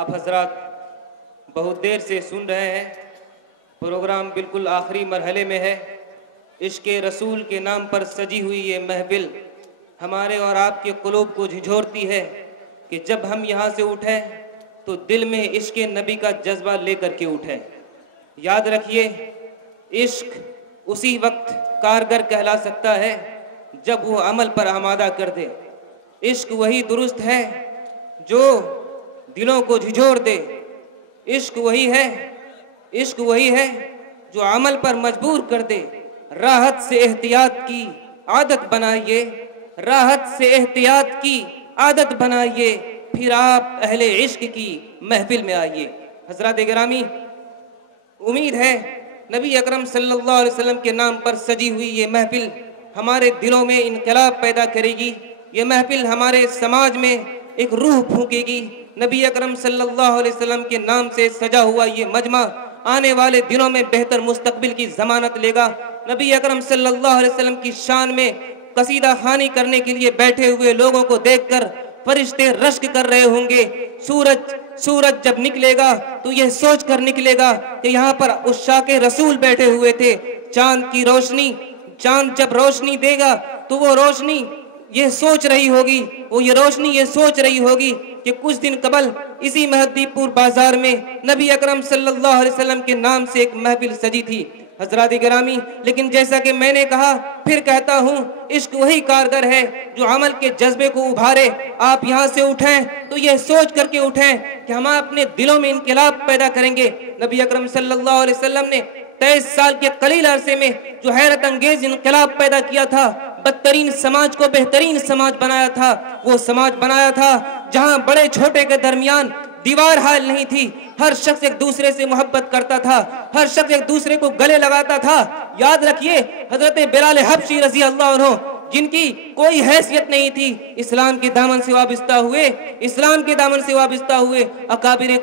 आप हजरात बहुत देर से सुन रहे हैं, प्रोग्राम बिल्कुल आखिरी मरहले में है। इश्क़ रसूल के नाम पर सजी हुई ये महफिल हमारे और आपके क़ुलूब को झिझोरती है कि जब हम यहाँ से उठें तो दिल में इश्क़ नबी का जज्बा लेकर के उठें। याद रखिए, इश्क उसी वक्त कारगर कहला सकता है जब वो अमल पर आमादा कर दे। इश्क वही दुरुस्त है जो दिलों को झिझोर दे। इश्क वही है जो अमल पर मजबूर कर दे। राहत से एहतियात की आदत बनाइए, राहत से एहतियात की आदत बनाइए, फिर आप अहले इश्क की महफिल में आइए। हज़रात गिरामी, उम्मीद है नबी अकरम सल्लल्लाहु अलैहि वसल्लम के नाम पर सजी हुई ये महफिल हमारे दिलों में इनकलाब पैदा करेगी। ये महफिल हमारे समाज में एक रूह फूकेगी। नबी अकरम सल्लल्लाहु अलैहि वसल्लम के नाम से सजा हुआ ये मजमा आने वाले दिनों में बेहतर मुस्तकबिल की जमानत लेगा। नबी अकरम सल्लल्लाहु अलैहि वसल्लम की शान में कसीदा खानी करने के लिए बैठे हुए लोगों को देखकर फरिश्ते रश्क कर रहे होंगे। सूरज जब निकलेगा तो यह सोच कर निकलेगा कि यहाँ पर उस्साके रसूल बैठे हुए थे। चांद जब रोशनी देगा तो वो रोशनी ये सोच रही होगी, कि कुछ दिन कबल इसी महद्दीपुर बाजार में नबी अकरम सल्लल्लाहु अलैहि वसल्लम के नाम से एक महफिल सजी थी। हज़रात गिरामी, लेकिन जैसा कि मैंने कहा, फिर कहता हूँ, इश्क वही कारगर है जो अमल के जज्बे को उभारे। आप यहाँ से उठें तो यह सोच करके उठें कि हम अपने दिलों में इनकलाब पैदा करेंगे। नबी अकरम सल्लल्लाहु अलैहि वसल्लम ने 23 साल के कलील अरसे में जो हैरत अंगेज इनकलाब पैदा किया था, बदतरीन समाज को बेहतरीन समाज बनाया था। वो समाज बनाया था जहाँ बड़े छोटे के दरमियान दीवार हाल नहीं थी। हर शख्स एक दूसरे से मोहब्बत करता था, हर शख्स एक दूसरे को गले लगाता था। याद रखिए, हजरत बिलाल हबशी रजी अल्लाह अन्हु, जिनकी कोई हैसियत नहीं थी, इस्लाम के दामन से वाबिस्ता हुए अकाबिर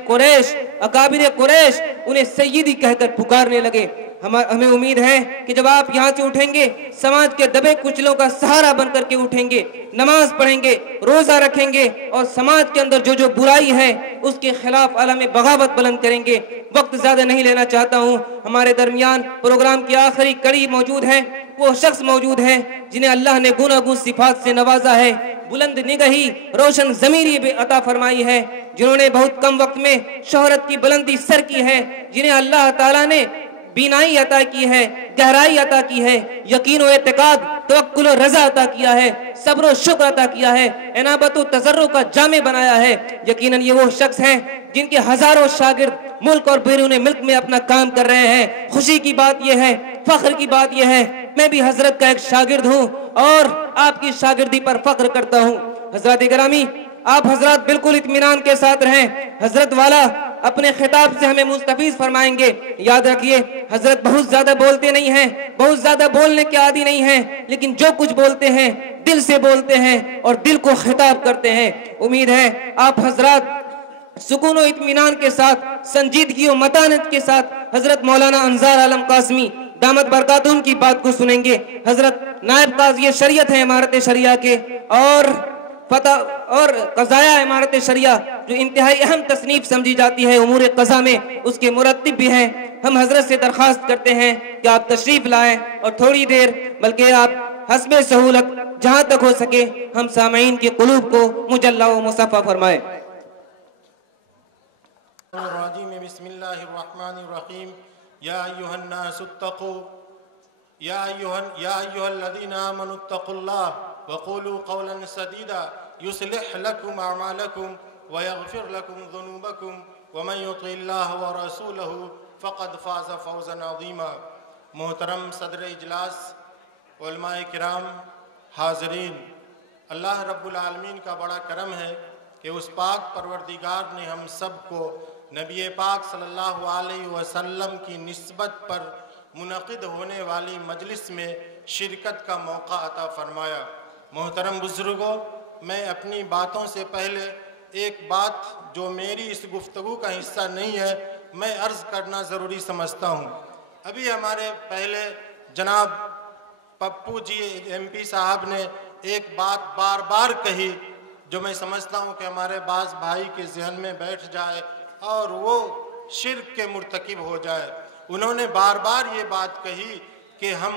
कुरैश उन्हें सैयदी कहकर पुकारने लगे। हमें उम्मीद है कि जब आप यहाँ से उठेंगे, समाज के दबे कुचलों का सहारा बनकर के उठेंगे, नमाज पढ़ेंगे, रोजा रखेंगे और समाज के अंदर जो बुराई है उसके खिलाफ आलम बगावत बुलंद करेंगे। वक्त ज्यादा नहीं लेना चाहता हूँ। हमारे दरमियान प्रोग्राम की आखिरी कड़ी मौजूद है। वो शख्स मौजूद है जिन्हें अल्लाह ने गुनागुन सिफात से नवाजा है, बुलंद निगही, रोशन ज़मीरी भी अता फरमाई है, जिन्होंने बहुत कम वक्त में शोहरत की बुलंदी सर की है, जिन्हें अल्लाह ताला ने बीनाई अता की है, गहराई अता की है, यकीन व एतकाद, तवक्कुल व रज़ा अता किया है, सब्र व शुक्र अता किया है, इनाबत व तजर्रुक का जामे बनाया है। यकीनन ये वो शख्स हैं जिनके हजारों शागिर्द मुल्क और बैरून मुल्क में अपना काम कर रहे हैं। खुशी की बात यह है, फख्र की बात यह है, मैं भी हजरत का एक शागिर्द हूँ और आपकी शागिर्दी पर फख्र करता हूँ। हजरत गिरामी, आप हजरत बिल्कुल इत्मीनान के साथ रहें। हजरत वाला अपने खिताब से हमें मुस्तफीज फरमाएंगे। याद रखिए, हजरत बहुत ज्यादा बोलते नहीं हैं, बहुत ज्यादा बोलने के आदी नहीं हैं, लेकिन जो कुछ बोलते हैं दिल से बोलते हैं और दिल को खिताब करते हैं। उम्मीद है आप हजरत सुकून और इत्मीनान के साथ, संजीदगी और मतानत के साथ हजरत मौलाना अंजार आलम कासमी दामत बरकातुहुम की बात को सुनेंगे। हजरत नायब काज़ी शरीयत है इमारत शरिया के और कज़ाया इमारत शरिया, जो इंतहाई अहम तसनीफ समझी जाती है उमूर क़ज़ा में, उसके मुरत्तिब भी हैं। हम हजरत से दरख्वास्त करते हैं कि आप तशरीफ लाएं और थोड़ी देर, बल्कि आप हस्बे सहूलत जहाँ तक हो सके हम सामईन के क़ुलूब को मुजल्ला व मुसफ़्फ़ा फरमाएं। बिस्मिल्लाहिर्रहमानिर्रहीम। या अय्युहन्नासुत्तक़ू या अय्युहल्लज़ीना आमनुत्तक़ुल्लाह वक़ूलू क़ौलन सदीदा युस्लिह लकुम अअमालकुम व यग़फिर लकुम ज़ुनूबकुम व मन युतिइल्लाह व रसूलहु फ़क़द फ़ाज़ फ़ौज़न अज़ीमा। मोहतरम सदर इजलास, उलमाए किराम, हाज़रीन, अल्लाह रब्बुल आलमीन का बड़ा करम है कि उस पाक परवरदिगार ने हम सब को नबी पाक सल्लल्लाहु अलैहि वसल्लम की निस्बत पर मुनक़िद होने वाली मजलिस में शिरकत का मौका अता फरमाया। मोहतरम बुज़ुर्गों, मैं अपनी बातों से पहले एक बात जो मेरी इस गुफ्तगू का हिस्सा नहीं है, मैं अर्ज़ करना ज़रूरी समझता हूँ। अभी हमारे पहले जनाब पप्पू जी MP साहब ने एक बात बार बार कही, जो मैं समझता हूँ कि हमारे बाज़ भाई के जहन में बैठ जाए और वो शिर्क के मुर्तकिब हो जाए। उन्होंने बार बार ये बात कही कि हम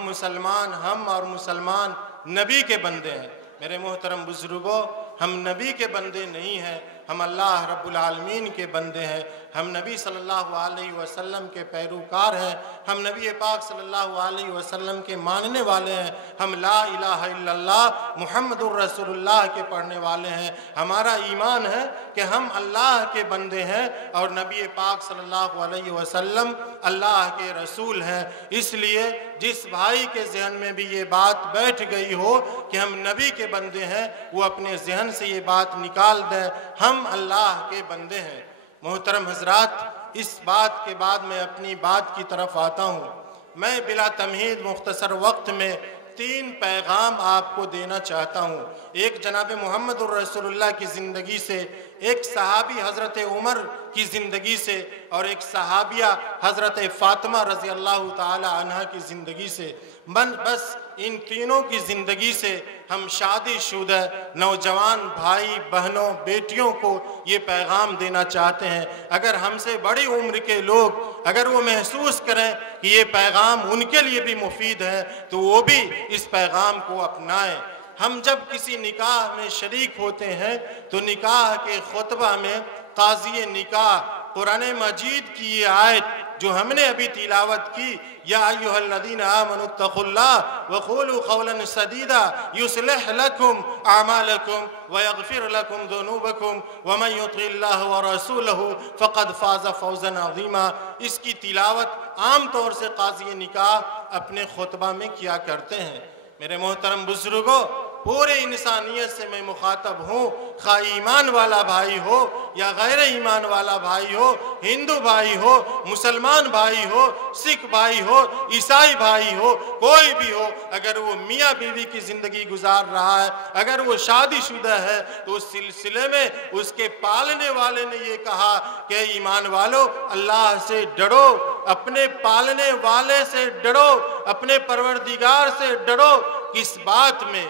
और मुसलमान नबी के बंदे हैं। मेरे मोहतरम बुजुर्गों, हम नबी के बंदे नहीं हैं, हम अल्लाह रब्बुल आलमीन के बंदे हैं। हम नबी सल्लल्लाहु अलैहि वसल्लम के पैरोकार हैं, हम नबी पाक सल्लल्लाहु अलैहि वसल्लम के मानने वाले हैं, हम ला इलाहा इल्लल्लाह मुहम्मदुर रसूलुल्लाह के पढ़ने वाले हैं। हमारा ईमान है कि हम अल्लाह के बंदे हैं और नबी पाक सल्लल्लाहु अलैहि वसल्लम अल्लाह के रसूल हैं। इसलिए जिस भाई के जहन में भी ये बात बैठ गई हो कि हम नबी के बंदे हैं, वो अपने जहन से ये बात निकाल दें, हम अल्लाह के बंदे हैं। मोहतरम हजरात, इस बात के बाद मैं अपनी बात की तरफ आता हूँ। मैं बिला तमहीद मुख्तसर वक्त में 3 पैगाम आपको देना चाहता हूँ। एक जनाब मुहम्मदुर रसूलुल्लाह की ज़िंदगी से, एक सहाबी हज़रत उमर की ज़िंदगी से और एक सहाबिया हज़रत फ़ातिमा रज़ी अल्लाह ताला अन्हा की ज़िंदगी से। बस इन तीनों की ज़िंदगी से हम शादीशुदा नौजवान भाई बहनों बेटियों को ये पैगाम देना चाहते हैं। अगर हमसे बड़ी उम्र के लोग अगर वो महसूस करें कि ये पैगाम उनके लिए भी मुफीद है तो वो भी इस पैगाम को अपनाएं। हम जब किसी निकाह में शरीक होते हैं तो निकाह के खुतबा में काज़ी निकाह कुरान मजीद की ये आयत जो हमने अभी तिलावत की, या अय्युहल्लज़ीना आमनुत्तक़ुल्लाह वक़ूलू क़ौलन सदीदा युस्लिह लकुम अअमालकुम व यग़फिर लकुम ज़ुनूबकुम व मन युतिइल्लाह व रसूलहु फ़क़द फ़ाज़ फ़ौज़न अज़ीमा। इसकी तिलावत आम तौर से काज़ी निकाह अपने खुतबा में किया करते हैं। मेरे मोहतरम बुजुर्गों, पूरे इंसानियत से मैं मुखातब हूँ, खा ईमान वाला भाई हो या गैर ईमान वाला भाई हो, हिंदू भाई हो, मुसलमान भाई हो, सिख भाई हो, ईसाई भाई हो, कोई भी हो, अगर वो मियाँ बीवी की ज़िंदगी गुजार रहा है, अगर वो शादीशुदा है, तो उस सिलसिले में उसके पालने वाले ने ये कहा कि ईमान वालों, अल्लाह से डरो, अपने पालने वाले से डरो, अपने परवरदिगार से डरो। किस बात में?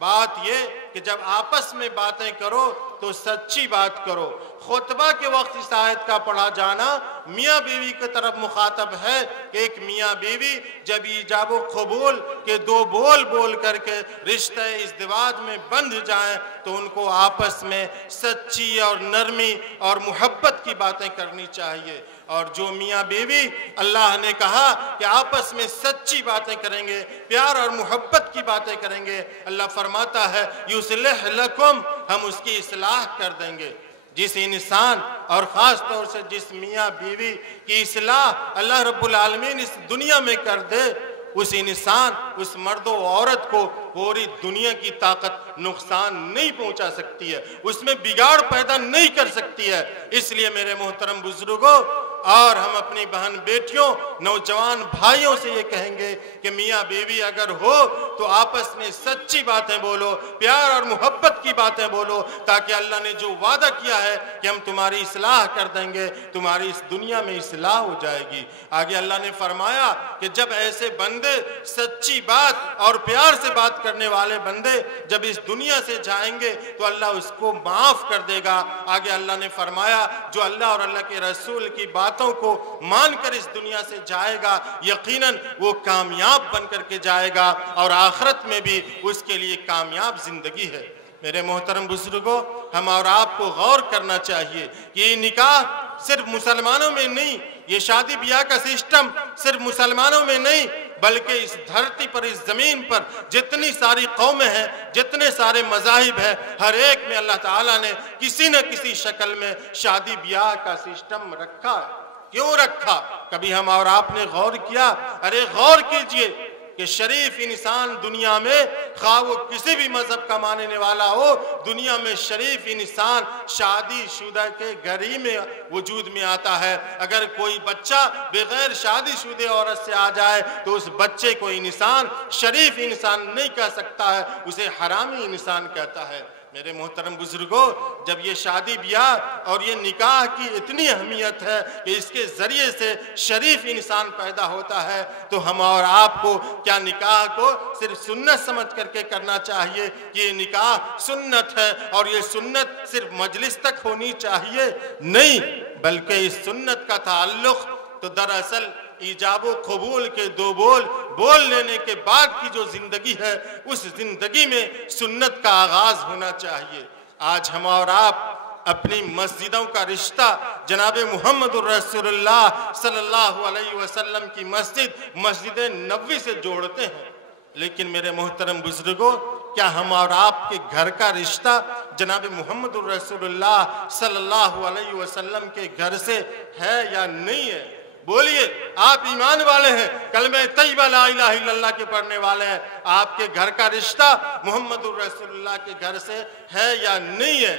बात ये कि जब आपस में बातें करो तो सच्ची बात करो। खुतबा के वक्त इस आयत का पढ़ा जाना मियाँ बीवी की तरफ मुखातब है कि एक मियाँ बीवी जब ईजाब कबूल के 2 बोल बोल करके रिश्ते इज़्दिवाज में बंध जाएं तो उनको आपस में सच्ची और नरमी और मोहब्बत की बातें करनी चाहिए। और जो मियाँ बीवी अल्लाह ने कहा कि आपस में सच्ची बातें करेंगे, प्यार और मोहब्बत की बातें करेंगे, अल्लाह फरमाता है युस्लिह लकुम, हम उसकी इस्लाह कर देंगे। जिस इंसान और ख़ास तौर से जिस मियाँ बीवी की इस्लाह अल्लाह रब्बुल आलमीन इस दुनिया में कर दे, उस इंसान, उस मर्द और औरत को पूरी दुनिया की ताकत नुकसान नहीं पहुंचा सकती है, उसमें बिगाड़ पैदा नहीं कर सकती है। इसलिए मेरे मोहतरम बुजुर्गों, और हम अपनी बहन बेटियों नौजवान भाइयों से ये कहेंगे कि मियाँ बीवी अगर हो तो आपस में सच्ची बातें बोलो, प्यार और मोहब्बत की बातें बोलो, ताकि अल्लाह ने जो वादा किया है कि हम तुम्हारी इस्लाह कर देंगे, तुम्हारी इस दुनिया में इस्लाह हो जाएगी। आगे अल्लाह ने फरमाया कि जब ऐसे बंदे सच्ची बात और प्यार से बात करने वाले बंदे जब इस दुनिया से जाएंगे तो अल्लाह उसको माफ़ कर देगा। आगे अल्लाह ने फरमाया जो अल्लाह और अल्लाह के रसूल की बातों को मानकर इस दुनिया से जाएगा, यकीनन वो कामयाब बन करके जाएगा और आखिरत में भी उसके लिए कामयाब जिंदगी है। मेरे मोहतरम बुजुर्गों, हम और आपको गौर करना चाहिए कि ये निकाह सिर्फ मुसलमानों में नहीं, ये शादी ब्याह का सिस्टम सिर्फ मुसलमानों में नहीं, बल्कि इस धरती पर, इस ज़मीन पर जितनी सारी कौमें हैं, जितने सारे मज़ाहिब हैं, हर एक में अल्लाह ताला ने किसी न किसी शक्ल में शादी ब्याह का सिस्टम रखा है। क्यों रखा? कभी हम और आपने गौर किया? अरे गौर कीजिए कि शरीफ इंसान दुनिया में, खा वो किसी भी मजहब का मानने वाला हो, दुनिया में शरीफ इंसान शादीशुदा के घर ही में वजूद में आता है। अगर कोई बच्चा बगैर शादीशुदा औरत से आ जाए तो उस बच्चे को इंसान शरीफ इंसान नहीं कह सकता है, उसे हरामी इंसान कहता है। मेरे मोहतरम बुजुर्गों, जब ये शादी ब्याह और ये निकाह की इतनी अहमियत है कि इसके ज़रिए से शरीफ इंसान पैदा होता है, तो हम और आपको क्या निकाह को सिर्फ सुन्नत समझ करके करना चाहिए कि ये निकाह सुन्नत है और ये सुन्नत सिर्फ मजलिस तक होनी चाहिए? नहीं, बल्कि इस सुन्नत का ताल्लुक़ तो दरअसल ईजाबो कबूल के दो बोल लेने के बाद की जो जिंदगी है, उस जिंदगी में सुन्नत का आगाज होना चाहिए। आज हम और आप अपनी मस्जिदों का रिश्ता जनाब मुहम्मदुर रसूलुल्लाह सल्लल्लाहु अलैहि वसल्लम की मस्जिद नबवी से जोड़ते हैं, लेकिन मेरे मोहतरम बुजुर्गों, क्या हम और आपके घर का रिश्ता जनाब मुहम्मदुर रसूलुल्लाह सल्लल्लाहु अलैहि वसल्लम के घर से है या नहीं है? बोलिए, आप ईमान वाले हैं, कलमे तैयबा ला इलाहा इल्लल्लाह के पढ़ने वाले हैं, आपके घर का रिश्ता मुहम्मदुर रसूलुल्लाह के घर से है या नहीं है?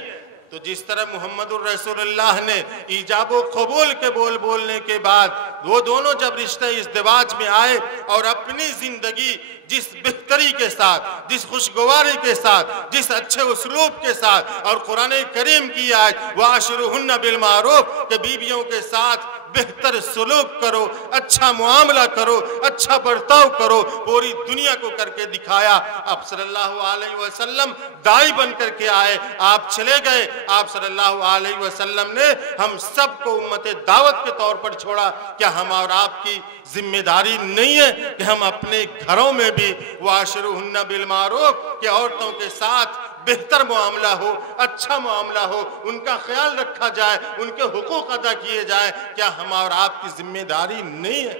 तो जिस तरह मुहम्मदुर रसूलुल्लाह ने ईजाबो कबूल के बोलने के बाद वो दोनों जब रिश्ते इज़्दिवाज में आए और अपनी जिंदगी जिस बेहतरी के साथ, जिस खुशगवारी के साथ, जिस अच्छे उसलूब के साथ और कुरान करीम की आयत वाशिरुहुन्ना बिल मारूफ के बीवियों के साथ बेहतर सलूक करो, अच्छा मुआमला करो, अच्छा बर्ताव करो, पूरी दुनिया को करके दिखाया। आप सल्लल्लाहु अलैहि वसल्लम दाई बन करके आए, आप चले गए, आप सल्लल्लाहु अलैहि वसल्लम ने हम सबको उम्मत दावत के तौर पर छोड़ा। क्या हम और आपकी जिम्मेदारी नहीं है कि हम अपने घरों में भी वाशिरुहुन्ना बिल मारूफ कि औरतों के साथ बेहतर मामला हो, अच्छा मामला हो, उनका ख्याल रखा जाए, उनके हुकूक अदा किए जाए? क्या हम और आपकी जिम्मेदारी नहीं है?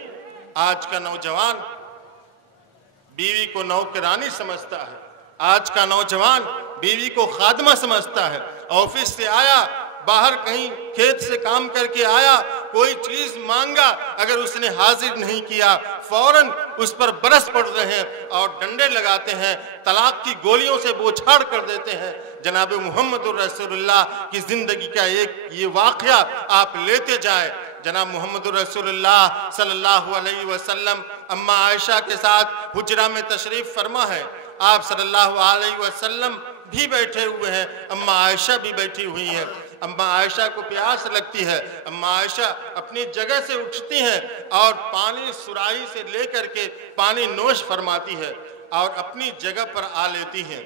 आज का नौजवान बीवी को नौकरानी समझता है, आज का नौजवान बीवी को खादमा समझता है। ऑफिस से आया, बाहर कहीं खेत से काम करके आया, कोई चीज मांगा, अगर उसने हाजिर नहीं किया, फौरन उस पर बरस पड़ रहे हैं और डंडे लगाते हैं, तलाक की गोलियों से बौछार कर देते हैं। जनाब मुहम्मदुर रसूलुल्लाह की जिंदगी का एक ये वाक़या आप लेते जाए। जनाब मुहम्मदुर रसूलुल्लाह सल्लल्लाहु अलैहि वसल्लम अम्मा आयशा के साथ हुजरा में तशरीफ फरमा है, आप सल्लल्लाहु अलैहि वसल्लम भी बैठे हुए हैं, अम्मा आयशा भी बैठी हुई हैं। अम्मा आयशा को प्यास लगती है, अम्मा आयशा अपनी जगह से उठती हैं और पानी सुराही से लेकर के पानी नोश फरमाती है और अपनी जगह पर आ लेती हैं।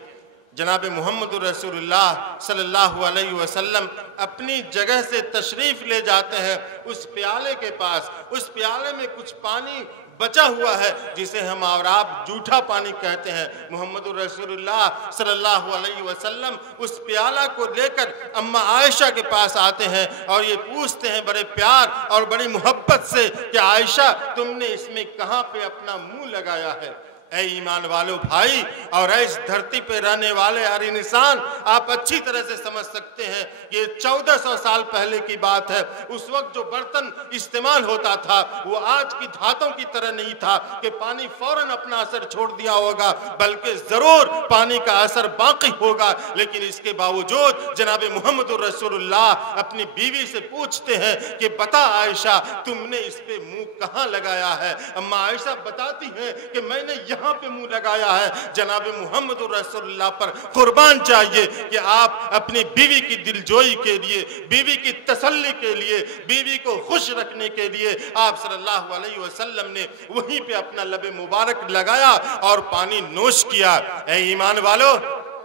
जनाब मुहम्मदुर रसूलुल्लाह सल्लल्लाहु अलैहि वसल्लम अपनी जगह से तशरीफ ले जाते हैं उस प्याले के पास। उस प्याले में कुछ पानी बचा हुआ है जिसे हम और आप जूठा पानी कहते हैं। मुहम्मदुर रसूलुल्लाह सल्लल्लाहु अलैहि वसल्लम उस प्याला को लेकर अम्मा आयशा के पास आते हैं और ये पूछते हैं बड़े प्यार और बड़ी मोहब्बत से कि आयशा, तुमने इसमें कहाँ पे अपना मुंह लगाया है? ऐ ईमान वालों भाई और इस धरती पे रहने वाले हर इंसान, आप अच्छी तरह से समझ सकते हैं ये 1400 साल पहले की बात है। उस वक्त जो बर्तन इस्तेमाल होता था वो आज की धातों की तरह नहीं था कि पानी फौरन अपना असर छोड़ दिया होगा, बल्कि जरूर पानी का असर बाकी होगा। लेकिन इसके बावजूद जनाब मुहम्मदुर रसूलुल्लाह अपनी बीवी से पूछते हैं कि बता आयशा, तुमने इस पे मुंह कहाँ लगाया है? अम्मा आयशा बताती हैं कि मैंने यहाँ पे मुंह लगाया है। जनाब मुहम्मदुर रसूलुल्लाह पर कुर्बान चाहिए कि आप अपनी बीवी की दिलजोई के लिए, बीवी की तसल्ली के लिए, बीवी को खुश रखने के लिए आप सल्लल्लाहु अलैहि वसल्लम ने वहीं पे अपना लबे मुबारक लगाया और पानी नोश किया। ऐ ईमान वालों,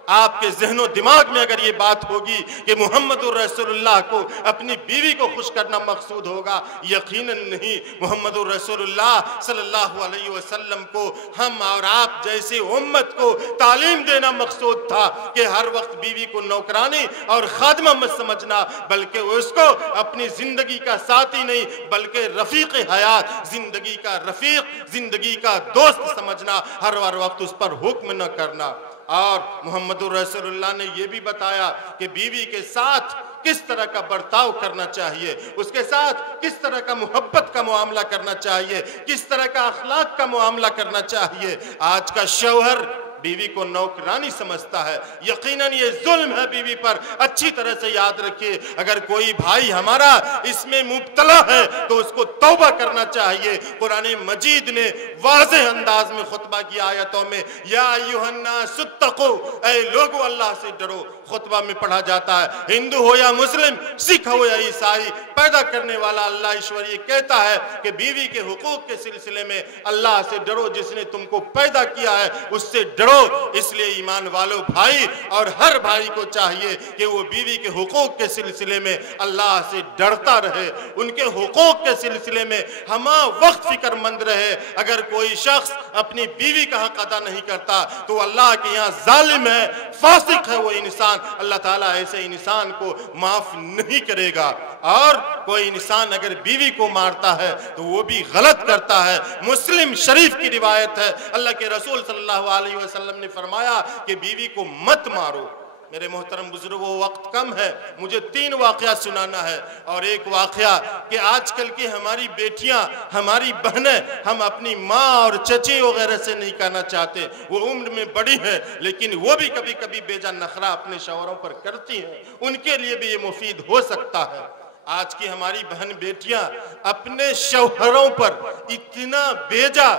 आपके ज़हनो दिमाग में अगर ये बात होगी कि मुहम्मदुर रसूलुल्लाह को अपनी बीवी को खुश करना मकसूद होगा, यकीनन नहीं। मुहम्मदुर रसूलुल्लाह सल्लल्लाहु अलैहि वसल्लम को हम और आप जैसे उम्मत को तालीम देना मकसूद था कि हर वक्त बीवी को नौकरानी और खादमा मत समझना, बल्कि उसको अपनी जिंदगी का साथी नहीं बल्कि रफीक हयात, जिंदगी का रफीक, जिंदगी का दोस्त समझना, हर वक्त उस पर हुक्म न करना। और मुहम्मदुर रसूलुल्लाह ने यह भी बताया कि बीवी के साथ किस तरह का बर्ताव करना चाहिए, उसके साथ किस तरह का मोहब्बत का मामला करना चाहिए, किस तरह का अखलाक का मामला करना चाहिए। आज का शौहर बीवी को नौकरानी समझता है। यकीनन ये जुल्म है बीवी पर। अच्छी तरह से याद रखिए, अगर कोई भाई हमारा इसमें मुब्तला है तो उसको तौबा करना चाहिए। कुरान मजीद ने वाज़ेह अंदाज में खुतबा की आयतों में या अय्युहन्नास इत्तक़ू, ऐ लोगो अल्लाह से डरो, खुतबा में पढ़ा जाता है। हिंदू हो या मुस्लिम, सिख हो या ईसाई, पैदा करने वाला अल्लाह ईश्वर ये कहता है कि बीवी के हुकूक के सिलसिले में अल्लाह से डरो, जिसने तुमको पैदा किया है उससे डरो। इसलिए ईमान वालों भाई और हर भाई को चाहिए कि वो बीवी के हुकूक के सिलसिले में अल्लाह से डरता रहे, उनके हुकूक के सिलसिले में हमा वक्त फिक्रमंद रहे। अगर कोई शख्स अपनी बीवी का हक अदा नहीं करता तो अल्लाह के यहाँ जालिम है, फासिक है वो इंसान। अल्लाह ताला ऐसे इंसान को माफ नहीं करेगा। और कोई इंसान अगर बीवी को मारता है तो वो भी गलत करता है। मुस्लिम शरीफ की रिवायत है, अल्लाह के रसूल सल्लल्लाहु अलैहि वसल्लम ने फरमाया कि बीवी को मत मारो। मेरे मोहतरम बुजुर्गों, वक्त कम है, मुझे 3 वाक़या सुनाना है। और एक वाक़या कि आजकल की हमारी बेटियां, हमारी बहनें, हम अपनी माँ और चची वगैरह से नहीं कहना चाहते, वो उम्र में बड़ी हैं लेकिन वो भी कभी कभी बेजा नखरा अपने शौहरों पर करती हैं, उनके लिए भी ये मुफीद हो सकता है। आज की हमारी बहन बेटियां अपने शौहरों पर इतना बेजा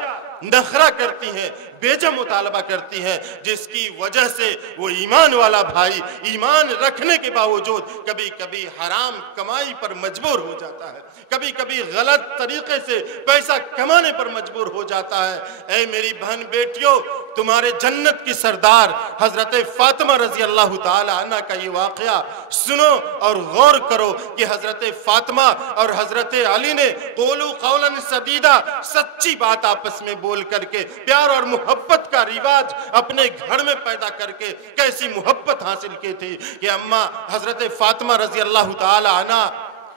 नखरा करती हैं, बेजा मुतालबा करती हैं, जिसकी वजह से वो ईमान वाला भाई ईमान रखने के बावजूद कभी कभी हराम कमाई पर मजबूर हो जाता है, कभी कभी गलत तरीके से पैसा कमाने पर मजबूर हो जाता है। ऐ मेरी बहन बेटियों, तुम्हारे जन्नत की सरदार हजरत फातिमा रजी अल्लाह ताला अन्हा का ये वाक़या सुनो और गौर करो कि हजरत फातिमा और हजरत अली ने क़ौलू क़ौलन सदीदा, सच्ची बात आपस में बोल करके प्यार और मोहब्बत का रिवाज अपने घर में पैदा करके कैसी मोहब्बत हासिल की थी कि अम्मा हजरत फातिमा रजी अल्लाह ताला अन्हा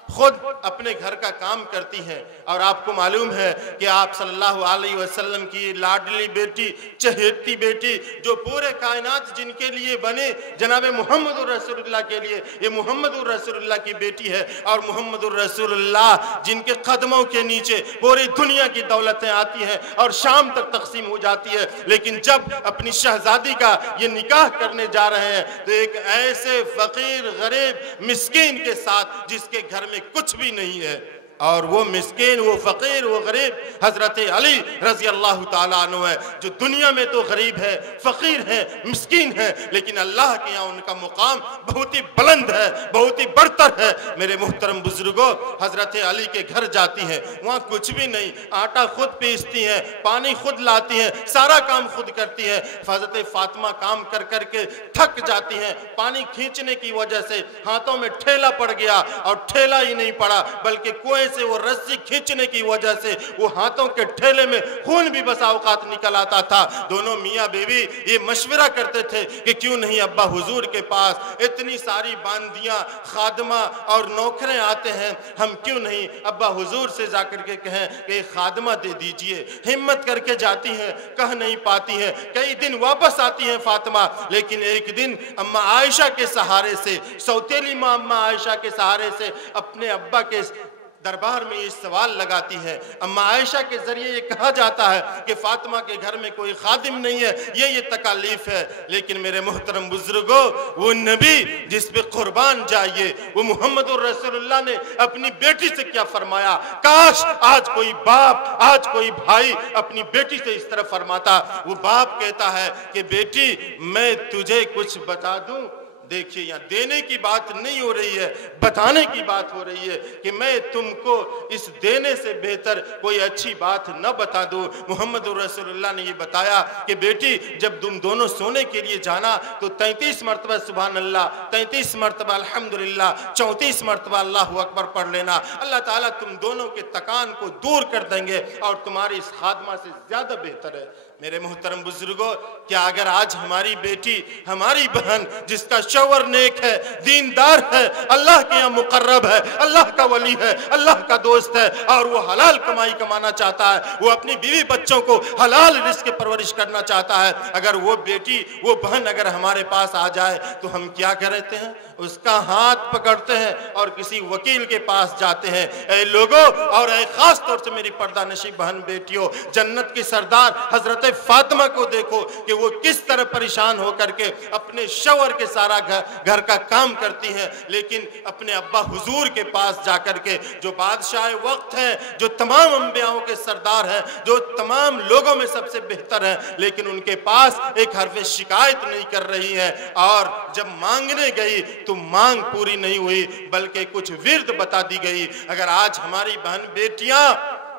खुद अपने घर का काम करती हैं। और आपको मालूम है कि आप सल्लल्लाहु अलैहि वसल्लम की लाडली बेटी, चहेती बेटी, जो पूरे कायनात जिनके लिए बने जनाब मुहम्मदुर रसूलुल्लाह के लिए, ये मुहम्मदुर रसूलुल्लाह की बेटी है। और मुहम्मदुर रसूलुल्लाह जिनके कदमों के नीचे पूरी दुनिया की दौलतें आती हैं और शाम तक तकसीम हो जाती है, लेकिन जब अपनी शहजादी का ये निकाह करने जा रहे हैं तो एक ऐसे फकीर गरीब मिस्कीन के साथ जिसके घर में कुछ भी नहीं है, और वो मिस्कीन, वो फकीर, वो गरीब हजरत अली रजी अल्लाह ताला अन्हु है, जो दुनिया में तो गरीब है, फकीर है, मिस्कीन है, लेकिन अल्लाह के यहाँ उनका मुकाम बहुत ही बुलंद है, बहुत ही बरतर है। मेरे मुहतरम बुजुर्गों, हजरत अली के घर जाती हैं, वहाँ कुछ भी नहीं, आटा खुद पीसती हैं, पानी खुद लाती हैं, सारा काम खुद करती हैं। हजरत फातिमा काम कर करके थक जाती हैं, पानी खींचने की वजह से हाथों में ठेला पड़ गया, और ठेला ही नहीं पड़ा बल्कि कुएं से वो रस्सी खींचने की वजह से वो हाथों के ठेले में खून भी बसा औकात निकल आता था। दोनों मियाँ बीवी ये मशवरा करते थे कि क्यों नहीं अब्बा हुजूर के पास इतनी सारी बांदियां, खादमा और नौकरें आते हैं, हम क्यों नहीं अब्बा हुजूर से जाकर के कहें कि खादमा दे दीजिए। हिम्मत करके जाती हैं, कह नहीं पाती हैं, कई दिन वापस आती हैं फातिमा, लेकिन एक दिन अम्मा आयशा के सहारे से, सौतेली माँ अम्मा आयशा के सहारे से अपने अब्बा के दरबार में ये सवाल लगाती है। अम्मा आयशा के जरिए ये कहा जाता है कि फातिमा के घर में कोई खादिम नहीं है, ये तकालीफ है। लेकिन मेरे मोहतरम बुजुर्गों, वो नबी जिस पे कुर्बान जाइए, वो मुहम्मदुर रसूलुल्लाह ने अपनी बेटी से क्या फरमाया। काश आज कोई बाप, आज कोई भाई अपनी बेटी से इस तरह फरमाता। वो बाप कहता है कि बेटी मैं तुझे कुछ बता दूं। देखिए, यहाँ देने की बात नहीं हो रही है, बताने की बात हो रही है कि मैं तुमको इस देने से बेहतर कोई अच्छी बात न बता दूं। मुहम्मदुर रसूलुल्लाह ने ये बताया कि बेटी जब तुम दोनों सोने के लिए जाना तो 33 मरतबा सुभान अल्लाह, 33 मरतबा अल्हम्दुलिल्लाह, 34 मरतबा अल्लाहु अकबर पढ़ लेना। अल्लाह ताला तुम दोनों के तकान को दूर कर देंगे और तुम्हारी इस खादमा से ज्यादा बेहतर है। मेरे मोहतरम बुजुर्गों, क्या अगर आज हमारी बेटी, हमारी बहन जिसका शौहर नेक है, दीनदार है, अल्लाह के यहाँ मुकर्रब है, अल्लाह का वली है, अल्लाह का दोस्त है, और वो हलाल कमाई कमाना चाहता है, वो अपनी बीवी बच्चों को हलाल रिज़्क़ की परवरिश करना चाहता है, अगर वो बेटी, वो बहन अगर हमारे पास आ जाए तो हम क्या करते हैं? उसका हाथ पकड़ते हैं और किसी वकील के पास जाते हैं। ऐ लोगों, और ऐ खास तौर से मेरी पर्दा नशीब बहन बेटियों, जन्नत की सरदार हजरत हजरत फातिमा को देखो कि वो किस तरह परेशान होकर के अपने शौहर के सारा घर का काम करती हैं, लेकिन अपने अब्बा हुजूर के पास जाकर के, जो बादशाह वक्त हैं, जो तमाम अंबियाओं के सरदार हैं, जो तमाम लोगों में सबसे बेहतर हैं, लेकिन उनके पास एक हरफ शिकायत नहीं कर रही है। और जब मांगने गई तो मांग पूरी नहीं हुई, बल्कि कुछ विर्द बता दी गई। अगर आज हमारी बहन बेटियां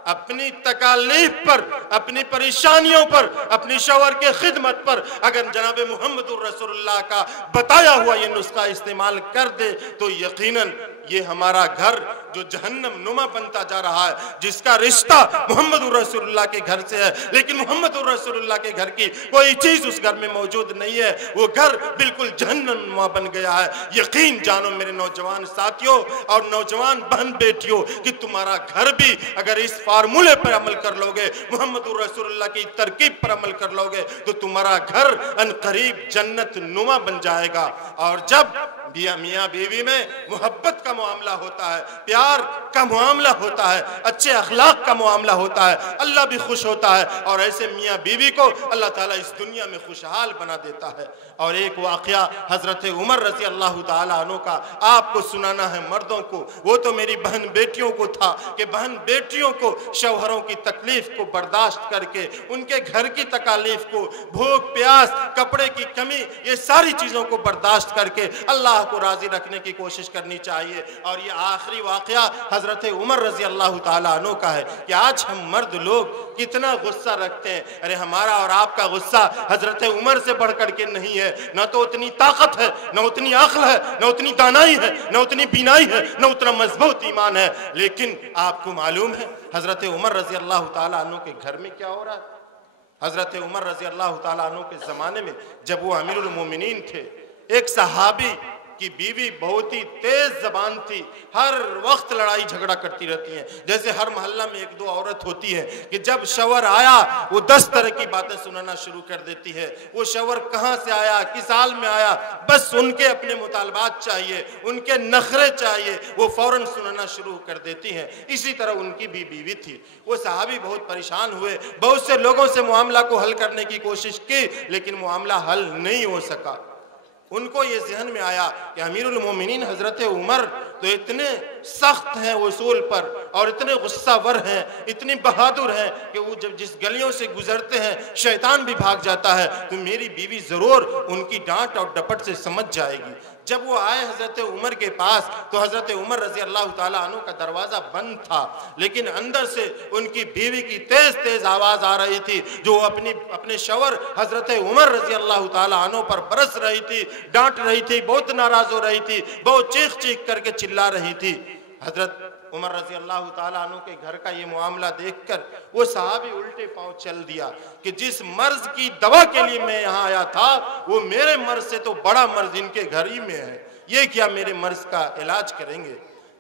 अपनी तकालीफ पर, अपनी परेशानियों पर, अपनी शौहर के खिदमत पर अगर जनाब मुहम्मदुर रसूलुल्लाह का बताया हुआ ये नुस्खा इस्तेमाल कर दे तो यकीनन ये हमारा घर जो जहन्नम नुमा बनता जा रहा है, जिसका रिश्ता मुहम्मदुर रसूलुल्लाह के घर से है, लेकिन मुहम्मदुर रसूलुल्लाह के घर की कोई चीज उस घर में मौजूद नहीं है, वो घर बिल्कुल जहन्नम नुमा बन गया है। यकीन जानो मेरे नौजवान साथियों और नौजवान बहन बेटियों कि तुम्हारा घर भी अगर इस फार्मूले पर अमल कर लोगे, मुहम्मदुर रसूलुल्लाह की तरकीब पर अमल कर लोगे, तो तुम्हारा घर अनकरीब जन्नत नुमा बन जाएगा। और जब मियाँ बीवी में मोहब्बत का मामला होता है, प्यार का मामला होता है, अच्छे अखलाक का मामला होता है, अल्लाह भी खुश होता है और ऐसे मियाँ बीवी को अल्लाह ताला इस दुनिया में खुशहाल बना देता है। और एक वाक़या हजरत उमर रज़ी अल्लाह ताला अन्हु का आपको सुनाना है मर्दों को, वो तो मेरी बहन बेटियों को था कि बहन बेटियों को शौहरों की तकलीफ को बर्दाश्त करके, उनके घर की तकालीफ को, भूख प्यास, कपड़े की कमी, ये सारी चीज़ों को बर्दाश्त करके अल्लाह को राजी रखने की कोशिश करनी चाहिए। और ये आखिरी वाक़या हजरत उमर रज़ी अल्लाह ताला अन्हु का है कि आज हम मर्द लोग कितना गुस्सा रखते हैं। अरे हमारा और आपका गुस्सा हजरत उमर से बढ़ करके नहीं है, न तो उतनी ताकत है, न उतनी अक्ल है, न उतनी दानाई है, न उतनी बीनाई है, न उतना मजबूत ईमान है। लेकिन आपको मालूम है हजरत उमर रज़ी अल्लाह ताला अन्हु के घर में क्या हो रहा है? हजरत उमर रज़ी अल्लाह ताला अन्हु के ज़माने में जब वो अमीरुल मोमिनीन थे, एक सहाबी की बीवी बहुत ही तेज जबान थी, हर वक्त लड़ाई झगड़ा करती रहती हैं। जैसे हर मोहल्ला में एक दो औरत होती है कि जब शौहर आया वो 10 तरह की बातें सुनाना शुरू कर देती है। वो शौहर कहाँ से आया, किस हाल में आया, बस उनके अपने मुतालबात चाहिए, उनके नखरे चाहिए, वो फौरन सुनाना शुरू कर देती हैं। इसी तरह उनकी भी बीवी थी। वो सहाबी बहुत परेशान हुए, बहुत से लोगों से मामला को हल करने की कोशिश की, लेकिन मामला हल नहीं हो सका। उनको ये जहन में आया कि अमीरुल मोमिनीन हजरत उमर तो इतने सख्त हैं उसूल पर और इतने गुस्सावर हैं, इतनी बहादुर हैं कि वो जब जिस गलियों से गुजरते हैं शैतान भी भाग जाता है, तो मेरी बीवी ज़रूर उनकी डांट और डपट से समझ जाएगी। जब वो आए हजरत उमर के पास तो हजरत उमर रज़ी अल्लाह ताला अन्हु का दरवाज़ा बंद था, लेकिन अंदर से उनकी बीवी की तेज़ तेज़ आवाज़ आ रही थी, जो अपने शौहर हजरत उमर रज़ी अल्लाह ताला अन्हु पर बरस रही थी, डांट रही थी, बहुत नाराज़ हो रही थी, बहुत चीख चीख करके चिल्ला रही थी। हजरत उमर रज़ी अल्लाह ताला अन्हु के घर का ये मामला देखकर वो सहाबी उल्टे पांव चल दिया कि जिस मर्ज की दवा के लिए मैं यहाँ आया था वो मेरे मर्ज से तो बड़ा मर्ज इनके घर ही में है, ये क्या मेरे मर्ज का इलाज करेंगे।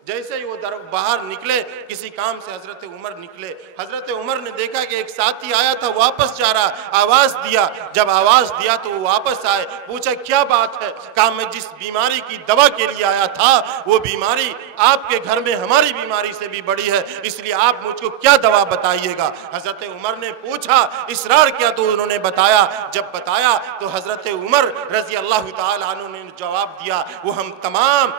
जैसे ही वो बाहर निकले किसी काम से, हजरत उमर निकले, हजरत उमर ने देखा कि एक साथी आया था वापस जा रहा, आवाज दिया। जब आवाज दिया तो वो वापस आए, पूछा क्या बात है? कहा मैं जिस बीमारी की दवा के लिए आया था वो बीमारी आपके घर में हमारी बीमारी से भी बड़ी है, इसलिए आप मुझको क्या दवा बताइएगा। हजरत उमर ने पूछा, इसरार किया, तो उन्होंने बताया। जब बताया तो हजरत उमर रजी अल्लाह ताला अन्हु ने जवाब दिया, वो हम तमाम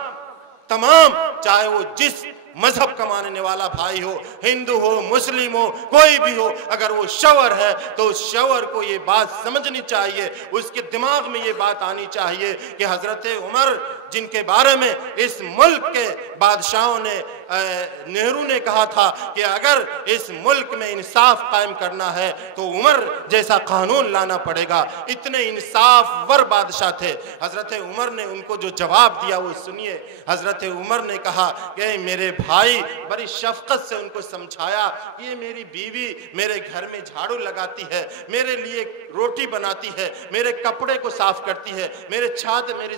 चाहे वो जिस मजहब का मानने वाला भाई हो, हिंदू हो, मुस्लिम हो, कोई भी हो, अगर वो शौहर है तो उस शौहर को ये बात समझनी चाहिए, उसके दिमाग में ये बात आनी चाहिए कि हजरत उमर जिनके बारे में इस मुल्क के बादशाहों ने, नेहरू ने कहा था कि अगर इस मुल्क में इंसाफ कायम करना है तो उमर जैसा कानून लाना पड़ेगा। इतने इंसाफवर बादशाह थे। हजरत उमर ने उनको जो जवाब दिया वो सुनिए। हजरत उमर ने कहा कि मेरे भाई, बड़ी शफकत से उनको समझाया, ये मेरी बीवी मेरे घर में झाड़ू लगाती है, मेरे लिए रोटी बनाती है, मेरे कपड़े को साफ करती है, मेरे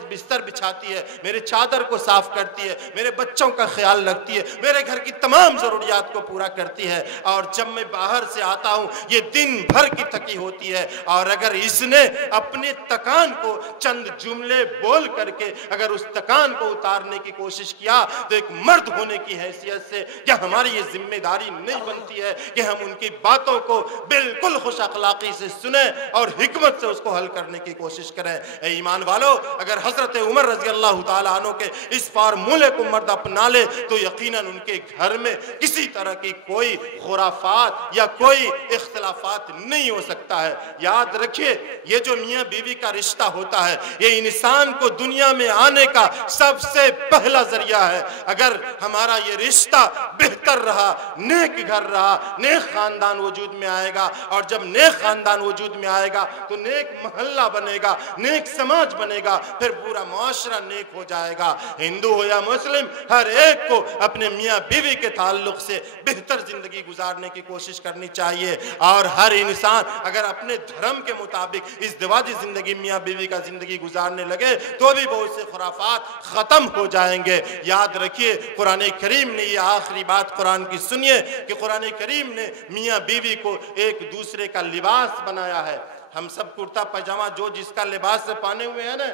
बिस्तर बिछाती है, है, मेरे चादर को साफ करती है, मेरे बच्चों का ख्याल रखती है, मेरे घर की तमाम ज़रूरियात को पूरा करती है। और जब मैं बाहर से आता हूँ ये दिन भर की थकी होती है, और अगर इसने अपने थकान को चंद जुमले बोल करके अगर उस थकान को उतारने की कोशिश किया तो एक मर्द होने की हैसियत से क्या हमारी ये जिम्मेदारी नहीं बनती है कि हम उनकी बातों को बिल्कुल खुश अखलाकी से सुने और हिकमत से उसको हल करने की कोशिश करें। ए ईमान वालों, अगर हजरत उमर रजी अल्लाह ताला अन्हु के इस फार्मूले को मर्द अपना ले तो यकीनन उनके घर में किसी तरह की कोई खुराफात या कोई इख्तिलाफात नहीं हो सकता है। याद रखिए, ये जो मियाँ बीवी का रिश्ता होता है ये इंसान को दुनिया में आने का सबसे पहला जरिया है। अगर हमारा ये रिश्ता बेहतर रहा, नेक घर रहा, नेक खानदान वजूद में आएगा, और जब नेक खानदान वजूद में आएगा तो नेक मोहल्ला बनेगा, नेक समाज बनेगा, फिर पूरा मुआशरा नेक हो जाएगा। हिंदू हो या मुस्लिम, हर एक को अपने मियाँ बीवी के ताल्लुक से बेहतर जिंदगी गुजारने की कोशिश करनी चाहिए। और हर इंसान अगर अपने धर्म के मुताबिक इस दिवाजी जिंदगी मियाँ बीवी का जिंदगी गुजारने लगे तो भी बहुत से खुराफात खत्म हो जाएंगे। याद रखिए, कुरान करीम ने ये आखिरी बात कुरान की सुनिए कि कुरान करीम ने मियाँ बीवी को एक दूसरे का लिबास बनाया है। हम सब कुर्ता पैजामा जो जिसका लिबास से पहने हुए हैं ना,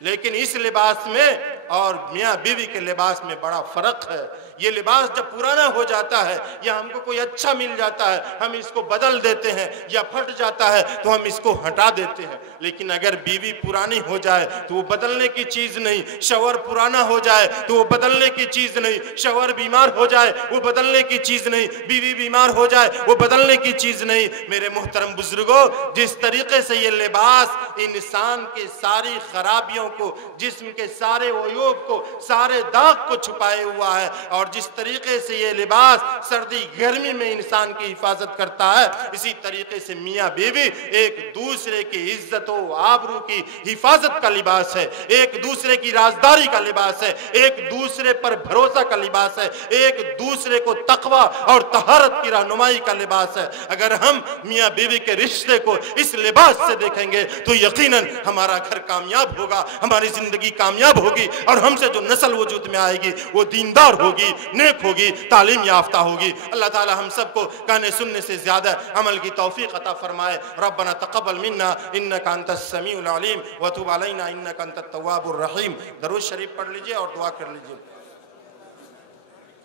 लेकिन इस लिबास में और मियाँ बीवी के लिबास में बड़ा फर्क है। ये लिबास जब पुराना हो जाता है या हमको कोई अच्छा मिल जाता है हम इसको बदल देते हैं, या फट जाता है तो हम इसको हटा देते हैं। लेकिन अगर बीवी पुरानी हो जाए तो वो बदलने की चीज़ नहीं, शौहर पुराना हो जाए तो वो बदलने की चीज़ नहीं, शौहर बीमार हो जाए वो बदलने की चीज़ नहीं, बीवी बीमार हो जाए वो बदलने की चीज़ नहीं। मेरे मोहतरम बुजुर्गों, जिस तरीके से ये लिबास इंसान के सारी खराबियों को, जिस्म के सारे अयूब को, सारे दाग को छुपाए हुआ है, और जिस तरीके से ये लिबास सर्दी गर्मी में इंसान की हिफाजत करता है, इसी तरीके से मियाँ बीवी एक दूसरे की इज्जत व आबरू की हिफाजत का लिबास है, एक दूसरे की राजदारी का लिबास है, एक दूसरे पर भरोसा का लिबास है, एक दूसरे को तकवा और तहारत की रहनुमाई का लिबास है। अगर हम मियाँ बीवी के रिश्ते को इस लिबास से देखेंगे तो यकीनन हमारा घर कामयाब होगा, हमारी जिंदगी कामयाब होगी, और हमसे जो नस्ल वजूद में आएगी वो दीनदार होगी, नेक होगी, तालीम याफ्ता होगी। अल्लाह ताला हम सबको कहने सुनने से ज्यादा अमल की तौफीक अता फरमाए। रब्बना तक़ब्बल मिन्ना इन्नका अंतस समीउल अलीम व तुब अलैना इन्नका अंतत तव्वाबुर रहीम। दरूद शरीफ पढ़ लीजिए और दुआ कर लीजिए।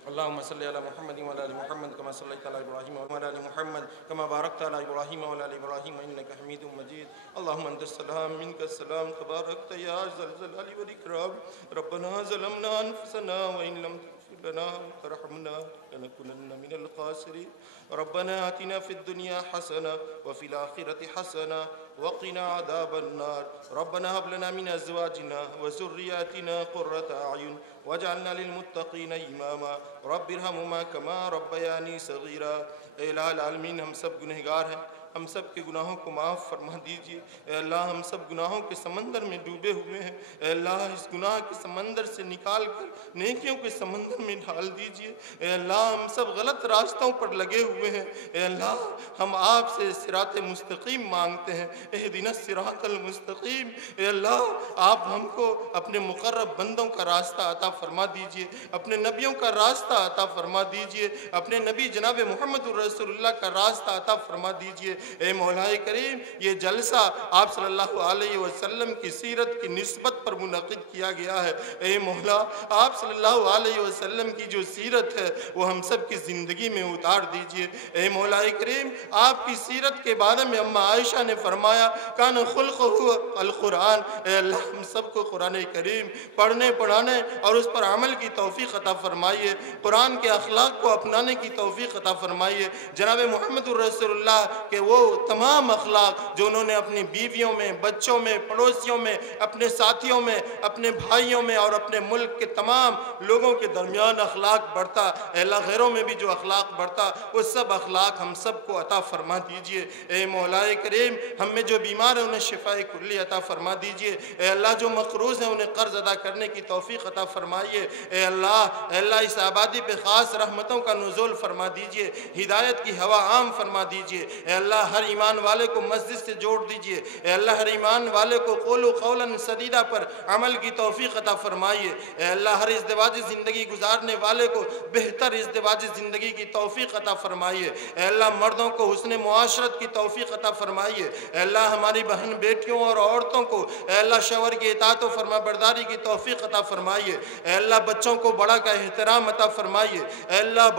अल्लाहुम्मा सल्लि अला मुहम्मद व अला आलि मुहम्मद कमा सल्लैता अला इब्राहीम व अला आलि मुहम्मद कमा बारकता अला इब्राहीम व अला आलि इब्राहीम इन्नका हमीदुम मजीद। अल्लाहुम्मा अंतस सलाम मिनकस सलाम तबारकता या ज़ल जलाली वल इकराम। रब्बना ज़लमना अनफुसना व इन लम तग़फिर लना व तरहमना लनकुनन्ना मिनल ख़ासिरीन। रब्बना आतिना फ़िद दुनिया हसना व फ़िल आखिरति हसना व क़िना अज़ाबन नार। रब्बना हब लना मिन अज़वाजिना व ज़ुर्रिय्यातिना क़ुर्रता अयुन वजअलना लिलमुत्तक़ीना इमामा। रब्बिरहमुमा कमा रब्बयानी सग़ीरा। ए इलाहुल आलमीन, हम सब गुनहगार हैं, हम सब के गुनाहों को माफ़ फरमा दीजिए। अल्लाह, हम सब गुनाहों के समंदर में डूबे हुए हैं। अल्लाह, इस गुनाह के समंदर से निकाल कर नेकियों के समंदर में डाल दीजिए। अल्लाह, हम सब गलत रास्तों पर लगे हुए हैं। अल्लाह, हम आपसे सिरात मुस्तकीम मांगते हैं। एहदिना सिरातल मुस्तकीम। अल्लाह, आप हमको अपने मुकर्रब बंदों का रास्ता अता फरमा दीजिए, अपने नबियों का रास्ता अता फरमा दीजिए, अपने नबी जनाब मोहम्मद रसूलुल्लाह का रास्ता अता फरमा दीजिए। ए मौलाए करीम, ये जलसा आप सल्लल्लाहु अलैहि वसल्लम की सीरत की निस्बत पर मुनक़िद किया गया है। ए मौला, आप सल्लल्लाहु अलैहि वसल्लम की जो सीरत है वो हम सब की ज़िंदगी में उतार दीजिए। ए मौलाए करीम, आपकी सीरत के बारे में अम्मा आयशा ने फरमाया कान खुल्क़ुहु अल कुरान। अल्लाह, हम सबको कुरान करीम पढ़ने, पढ़ाने और उस पर अमल की तौफ़ीक़ अता फरमाइए। कुरान के अखलाक को अपनाने की तौफ़ीक़ अता फरमाइए। जनाब मोहम्मद रसूलुल्लाह के वो तमाम अखलाक जो उन्होंने अपनी बीवियों में, बच्चों में, पड़ोसियों में, अपने साथियों में, अपने भाइयों में और अपने मुल्क के तमाम लोगों के दरमियान अखलाक बढ़ता, अल्लाह गैरों में भी जो अखलाक बढ़ता, वो सब अखलाक हम सब को अता फरमा दीजिए। ए मौलाए करीम, हम में जो बीमार है उन्हें शिफाए कुल्ली अता फरमा दीजिए। ए अल्लाह, जो मकरूज़ है उन्हें कर्ज अदा करने की तौफ़ीक़ अता फरमाइए। ए अल्लाह, इस आबादी पे ख़ास रहमतों का नुज़ूल फरमा दीजिए, हिदायत की हवा आम फरमा दीजिए। ए अल्लाह, अल्लाह हर ईमान वाले को मस्जिद से जोड़ दीजिए। ए अल्लाह हर ईमान वाले को क़ौल क़ौलन सदीदा पर अमल की तौफीक अता फरमाइए। ए अल्लाह हर इज़्दिवाजी ज़िंदगी गुजारने वाले को बेहतर इज़्दिवाजी ज़िंदगी की तौफीक अता फरमाइए। ए अल्लाह मर्दों को हुस्न मुआशरत की तौफीक अता फरमाइए। ए अल्लाह हमारी बहन बेटियों और औरतों को ए अल्लाह शौहर की इताअत व फरमाबरदारी की तौफीक अता फरमाइए। ए अल्लाह बच्चों को बड़ा का एहतराम अता फरमाइए। ए अल्लाह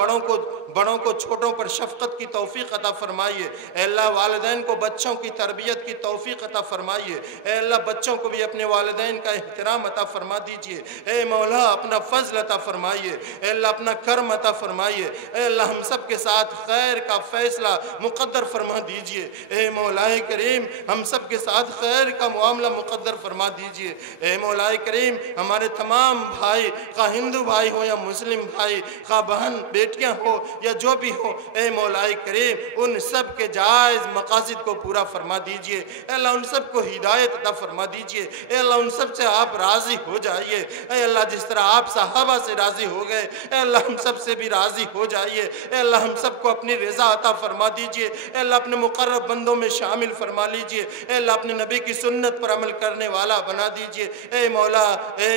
बड़ों को छोटों पर शफ़क़त की तौफीक अता फरमाइए। ए अल्लाह वालिदैन को बच्चों की तरबियत की तौफीक अता फरमाइए। ए अल्लाह बच्चों को भी अपने वालिदैन का एहतराम अता फरमा दीजिए। ए मौला अपना फ़ज़ल अता फरमाइए। ए अल्लाह अपना करम अता फरमाइए। ए अल्लाह हम सब के साथ खैर का फ़ैसला मुक़द्दर फरमा दीजिए। ए मौलाए करीम हम सब के साथ खैर का मामला मुक़द्दर फरमा दीजिए। ए मौलाए करीम हमारे तमाम भाई, खा हिंदू भाई हो या मुस्लिम भाई, खा बहन बेटियां हो या जो भी हो, ए मौलाए करीम उन सब के जायज़ मकासद को पूरा फरमा दीजिए। अल्लाह उन सब को हिदायत अता फरमा दीजिए। अल्लाह उन सब से आप राज़ी हो जाइए। अल्लाह जिस तरह आप सहाबा से राज़ी हो गए, अल्लाह हम सब से भी राज़ी हो जाइए। अल्लाह हम सब को अपनी रज़ा अता फरमा दीजिए। अल्लाह अपने मुक़र्रब बंदों में शामिल फरमा लीजिए। अल्लाह अपने नबी की सुन्नत पर अमल करने वाला बना दीजिए। ए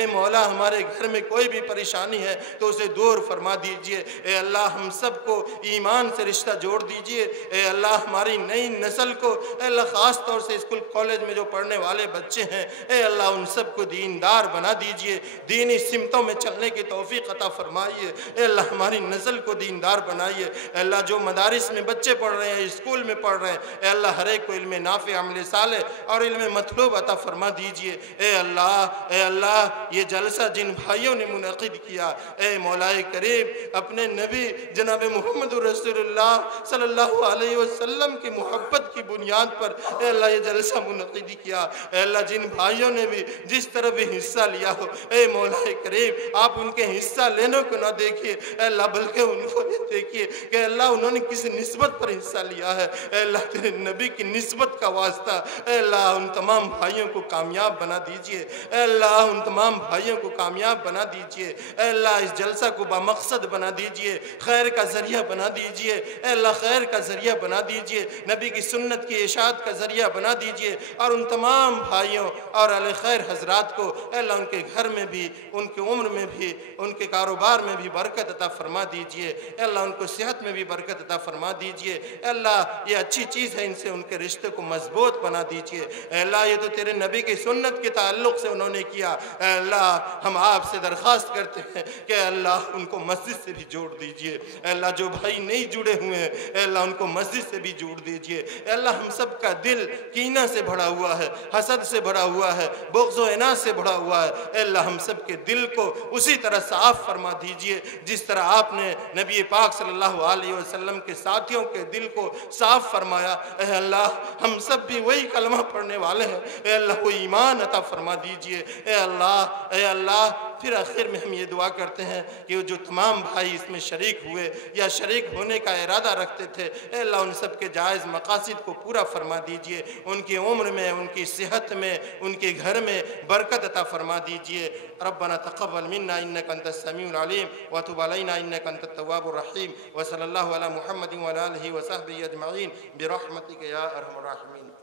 मौला हमारे घर में कोई भी परेशानी है तो उसे दूर फरमा दीजिए। ए अल्लाह हम सब को ईमान से रिश्ता जोड़ दीजिए। ए अल्लाह हमारी नई नस्ल को अल्लाह ख़ास तौर से स्कूल कॉलेज में जो पढ़ने वाले बच्चे हैं, ए अल्लाह उन सब को दीनदार बना दीजिए। दीनी सिमतों में चलने की तौफीक अता फरमाइए। ए अल्लाह हमारी नस्ल को दीनदार बनाइए। अल्लाह जो मदारिस में बच्चे पढ़ रहे हैं, स्कूल में पढ़ रहे हैं, ए अल्लाह हर एक को इल्म नाफ़े, अमल साले और इल्म मतलूब अता फरमा दीजिए। ए अल्लाह ये जलसा जिन भाइयों ने मुनक़िद किया, ए मौलाए करीम अपने नबी जनाब मोहम्मद रसूलुल्लाह सल्लल्लाहु अलैहि वसल्लम की मोहब्बत की बुनियाद पर ए अल्लाह ये जलसा मुनक़िद किया। ए अल्लाह जिन भाइयों ने भी जिस तरह भी हिस्सा लिया हो, ए मौलाए करीम आप उनके हिस्सा लेने को ना देखिए अल्लाह, बल्कि उनको ये देखिए कि अल्लाह उन्होंने किस निस्बत पर हिस्सा लिया है। अल्लाह तेरे नबी की निस्बत का वास्ता अल्लाह उन तमाम भाइयों को कामयाब बना दीजिए। अल्लाह उन तमाम भाइयों को कामयाब बना दीजिए। अल्लाह इस जलसा को बामकसद बना दीजिए, खैर का ज़रिया बना दीजिए। अल्लाह खैर का ज़रिया बना दीजिए, नबी की सुन्नत की इशाअत का ज़रिया बना दीजिए। और उन तमाम भाइयों और अहले खैर हज़रात को अल्लाह उनके घर में भी, उनके उम्र में भी, उनके कारोबार में भी बरकत अता फरमा दीजिए। अल्लाह उनको सेहत में भी बरकत अता फरमा दीजिए। अल्लाह ये अच्छी चीज़ है, इनसे उनके रिश्ते को मजबूत बना दीजिए। अल्लाह ये तो तेरे नबी की सुन्नत के ताल्लुक़ से उन्होंने किया। अल्लाह हम आपसे दरख्वास्त करते हैं कि अल्लाह उनको मस्जिद से भी जोड़ दीजिए। अल्लाह जो भाई नहीं जुड़े हुए हैं अल्लाह उनको मस्जिद से भी जोड़ दीजिए। अल्लाह हम सब का दिल कीना से भरा हुआ है, हसद से भरा हुआ है, बुग़्ज़ व इनाद से भरा हुआ है। अल्लाह हम सब के दिल को उसी तरह साफ़ फरमा दीजिए जिस तरह आपने नबी पाक सल्लल्लाहु अलैहि वसल्लम के साथियों के दिल को साफ़ फरमाया। अल्लाह हम सब भी वही कलमा पढ़ने वाले हैं। अल्लाह को ईमान अता फरमा दीजिए। अल्लाह फिर आखिर में हम ये दुआ करते हैं कि जो तमाम भाई इसमें शरीक हुए या शरीक होने का इरादा रखते थे, अल्लाह उन सब के जायज़ मकासद को पूरा फरमा दीजिए। उनकी उम्र में, उनकी सेहत में, उनके घर में बरकत अता फरमा दीजिए। रब्बना तक़ब्बल मिन्ना इन्नका अंतस समीउल अलीम व तुब अलैना इन्नका अंतत तव्वाबुर रहीम व सल्लल्लाहु अला मुहम्मदिन व अला आलिहि व सहबिहि अजमईन बिरहमतिका या अरहमर राहिमीन।